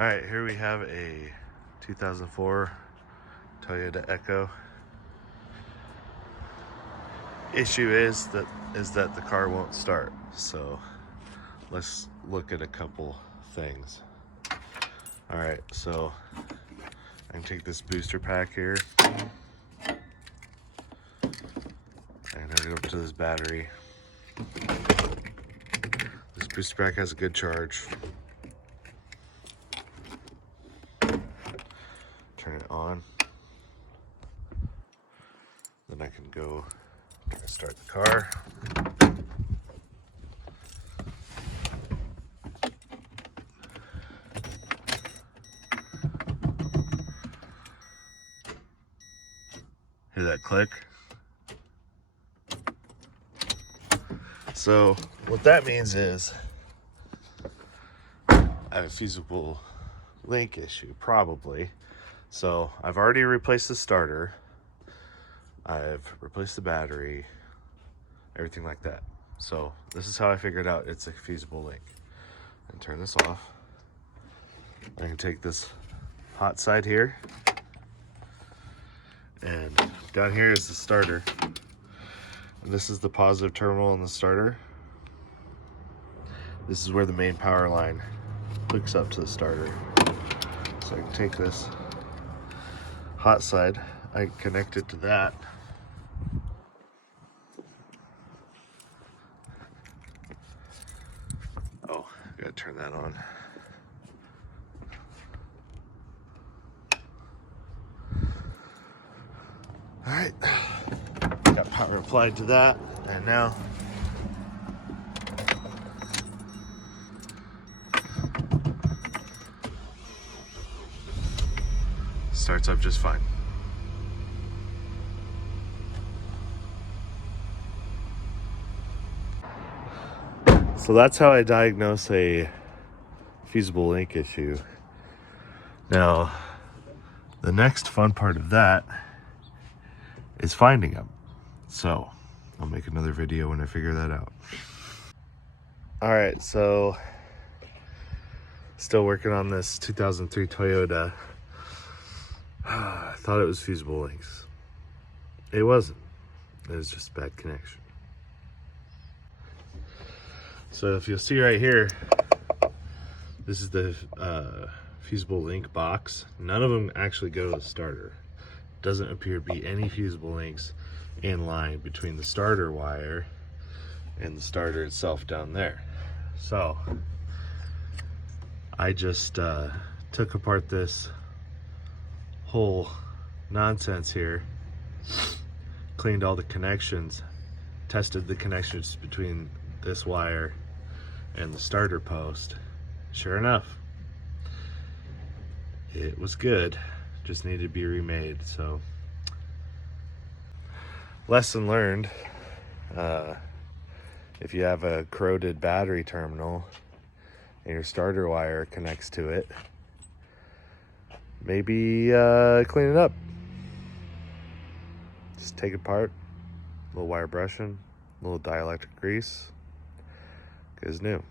All right, here we have a 2004 Toyota Echo. Issue is that the car won't start. So let's look at a couple things. All right, so I can take this booster pack here and hook it up to this battery. This booster pack has a good charge. Turn it on. Then I can go try to start the car. Hear that click? So what that means is I have a fusible link issue, probably. So I've already replaced the starter. I've replaced the battery, everything like that. So this is how I figured out it's a fusible link. And turn this off. I can take this hot side here, and down here is the starter. And this is the positive terminal in the starter. This is where the main power line hooks up to the starter. So I can take this hot side, I can connect it to that. Oh, I gotta turn that on. All right, got power applied to that, and now starts up just fine. So that's how I diagnose a fusible link issue. Now, the next fun part of that is finding them. So I'll make another video when I figure that out. All right, so still working on this 2003 Toyota. I thought it was fusible links. It wasn't. It was just a bad connection. So if you'll see right here, this is the fusible link box. None of them actually go to the starter. Doesn't appear to be any fusible links in line between the starter wire and the starter itself down there. So I just took apart this whole nonsense here, cleaned all the connections, tested the connections between this wire and the starter post. Sure enough, it was good, just needed to be remade. So lesson learned, if you have a corroded battery terminal and your starter wire connects to it, maybe clean it up. Just take it apart, a little wire brushing, a little dielectric grease, good as new.